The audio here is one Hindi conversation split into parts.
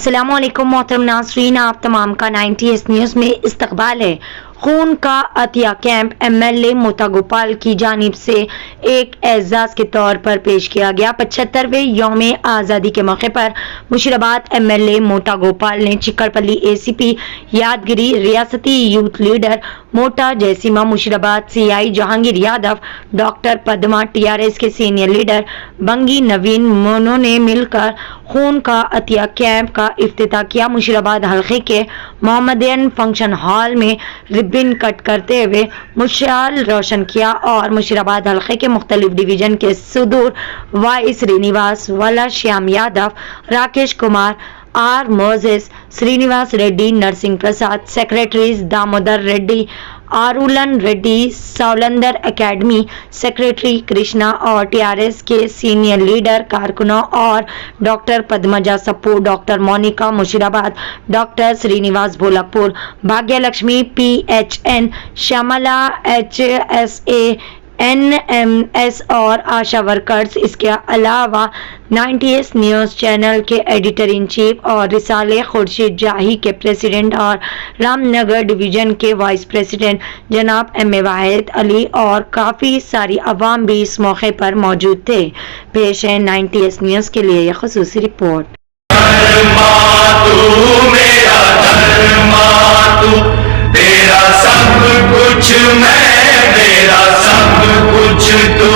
अस्सलामुअलैकुम मोहतरम नाज़रीन, आप तमाम का 90s न्यूज़ में इस्तकबाल है। खून का अतिया कैंप एमएलए मोता गोपाल की जानिब से एक एजाज के तौर पर पेश किया गया। 75वें यौम आज़ादी के मौके पर मुशीराबाद एमएलए मोता गोपाल ने चिकड़पल्ली एसीपी यादगिरी, रियासती यूथ लीडर मोटा Jayasimha Musheerabad, CI Jahangir Yadav, doctor Padma, TRS के सीनियर लीडर बंगी नवीन मोनो ने मिलकर खून का अतिया कैंप का इफ्तिताह किया। मुशीराबाद हल्के के मोहम्मदियन फंक्शन हॉल में रिबन कट करते हुए मुशाल रोशन किया और मुशीराबाद हल्के के मुख्तलिफ डिवीजन के सुदूर वाई श्रीनिवास, वाला Shyam Yadav, Rakesh Kumar, R Moses, Srinivas Reddy, Narasimha Prasad, secretaries Damodar Reddy, आरुलन रेड्डी, सौलंदर एकेडमी सेक्रेटरी कृष्णा और टीआरएस के सीनियर लीडर कारकुनों और डॉक्टर पद्मजा सप्पू, doctor Monica Musheerabad, doctor Srinivas Bholakpur, Bhagya Lakshmi PHN, Shyamala HSA, NMS और आशा वर्कर्स। इसके अलावा 90s न्यूज़ चैनल के एडिटर इन चीफ और रिसाले खुर्शीद जाही के प्रेसिडेंट और रामनगर डिवीजन के वाइस प्रेसिडेंट जनाब एम.ए. वाहिद अली और काफ़ी सारी अवाम भी इस मौके पर मौजूद थे। पेश है 90s न्यूज़ के लिए यह खुसूसी रिपोर्ट। तेरा सब कुछ मैं, मेरा सब कुछ तू।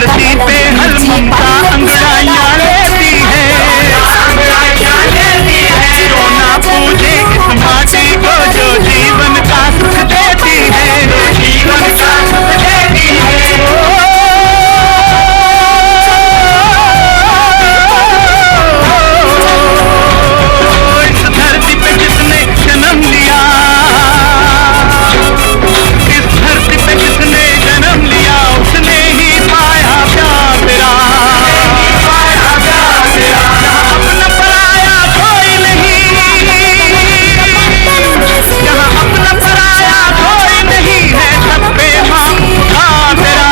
धरती पे हर ममता अंगड़ाइयां लेती है, सोना पूजे इस माटी को जो जीवन का सुख देती है, जीवन का सुख देती है। इस धरती पे जिसने जन्म लिया, इस धरती पे जिसने जन्म लिया, उसने ही पाया प्यार तेरा, पाया प्यार तेरा। अपना पराया कोई नहीं, जहाँ अपना पराया कोई नहीं है, सब पे माँ उठा तेरा,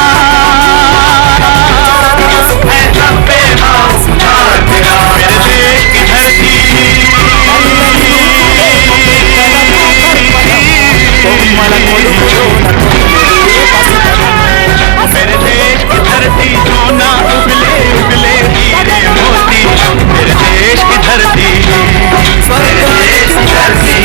है सब पे माँ उठा तेरा। मेरे देश की धरती, मेरे देश की धरती सोना उगले उगले हीरे मोती, मेरे देश की धरती, मेरे देश की धरती।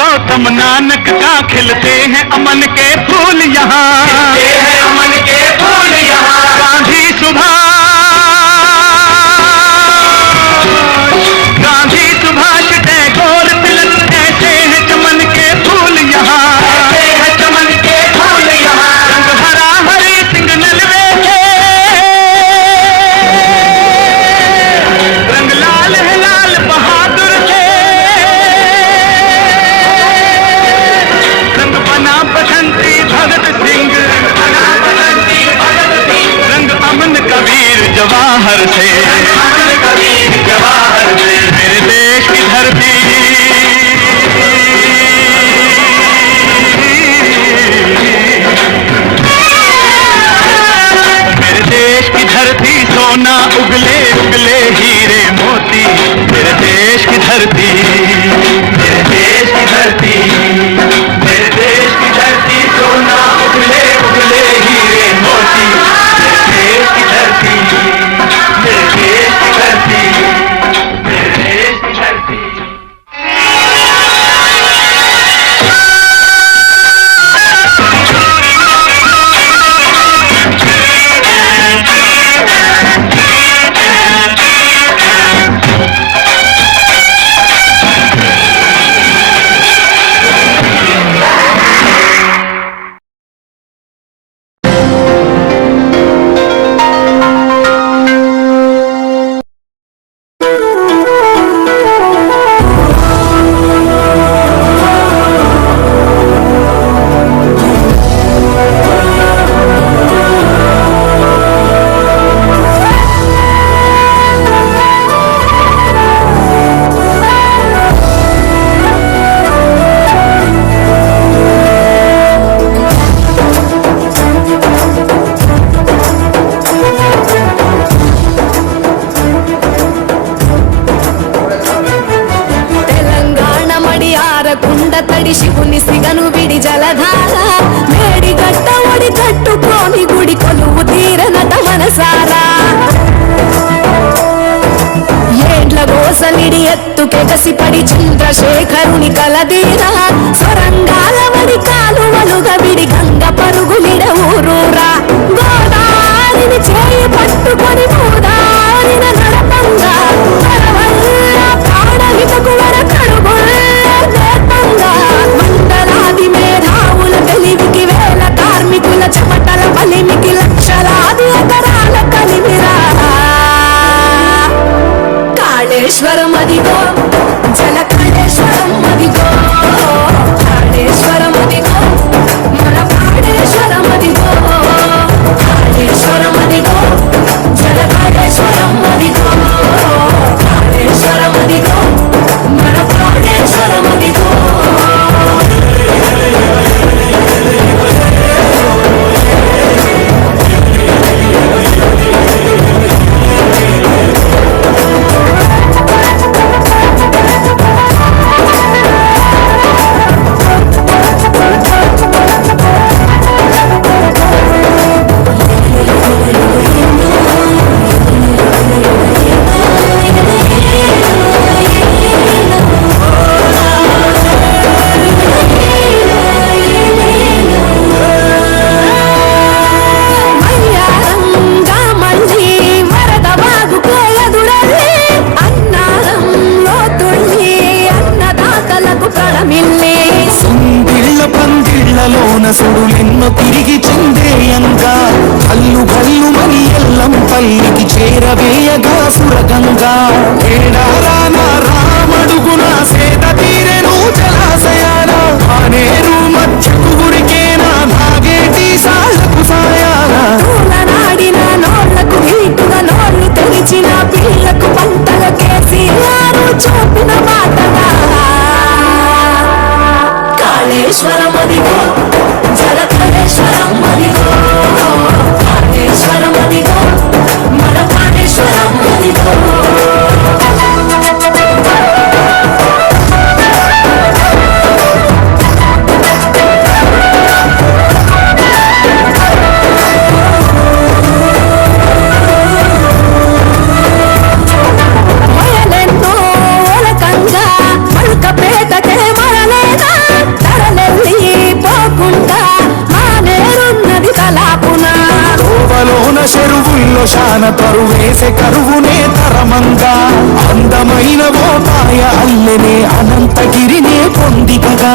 गौतम नानक का खिलते हैं अमन के फूल यहाँ, खिलते हैं अमन के फूल यहाँ। गांधी सुभाष टैगोर तिलक ऐसे हैं चमन के फूल यहाँ, ऐसे हैं चमन के फूल यहाँ। रंग हरा हरी सिंह नलवे के, रंग लाल है लाल बहादुर के, रंग बना बसंती भगत सिंह, रंग अमन कबीर जवाहर से, अमन कबीर जवाहर से। मेरे देश की धरती, मेरे देश की धरती सोना उगले उगले हीरे मोती, मेरे देश की धरती, मेरे देश की धरती, मेरे देश की धरती सोना उगले उगले हीरे मोती, मेरे देश की धरती, मेरे देश की धरती, मेरे देश की धरती। తడి శివుని సిగను విడి జలధార మేడి గట్ట ఒడి కట్టుకోని గుడి కొలువు తీరనట మనసారా ఏండ్ల గోసలిడి ఎత్తుకెగసిపడి చంద్రశేఖరుని కలదీరా స్వరంగాల వడి కాలువలుగా విడి గంగ పరుగులిడ ఊరూరా గోదారిని చేయి పట్టుకొని గోదారిన నడపంగా ప్రాణహితకు వరకడుగుల మండలాది మేధావుల తెలివికి వేల కార్మికుల చెమటల ఎన్నో తిరిగి చెందేయంగా కల్లు కల్లుమని ఎల్లం పల్లికి చేరవేయగా సురగంగా ఏడారాన రామడుగున సేద తీరెను జలాశయాన ఆనేరు మధ్యకు గురికేనా నాగేటి సాళ్లకు సాయాన నాడిన నోళ్లకు హీటుగా నోళ్లు తెరిచిన పిల్లకు పంటల కేసీఆర్ చూపిన బాటగా కాళేశ్వరం అదిగో జలకాళేశ్వరం అదిగో కాళేశ్వరం అదిగో మన కాళేశ్వరం అదిగో మయలెన్నో ఒలకంగా మల్కపేటకే మరలేదా తరలెల్లి పోకుండా మానేరున్నది తలాపున తోవలోన చెరువుల్లో శాన తరువేసే కరువునే తరమంగా అందమైన ఓపాయ అల్లెనే అనంతగిరినే పొందికగా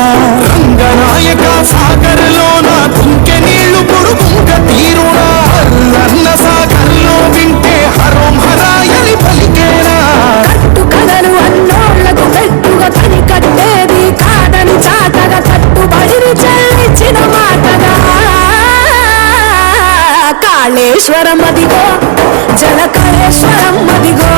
రంగనాయక సాగర్లోన తుంకె నీళ్లు పొడుగుంక తీరున అల్లన్న సాగర్లో వింటే హరోం హరాయని పలికేనా కట్టు కథలు అన్నోళ్లకు పెట్టుగా కని కట్టేది కాదని చాటగా కట్టుబడిని చెల్లించిన మాటగా కాళేశ్వరం అదిగో జలకాళేశ్వరం అదిగో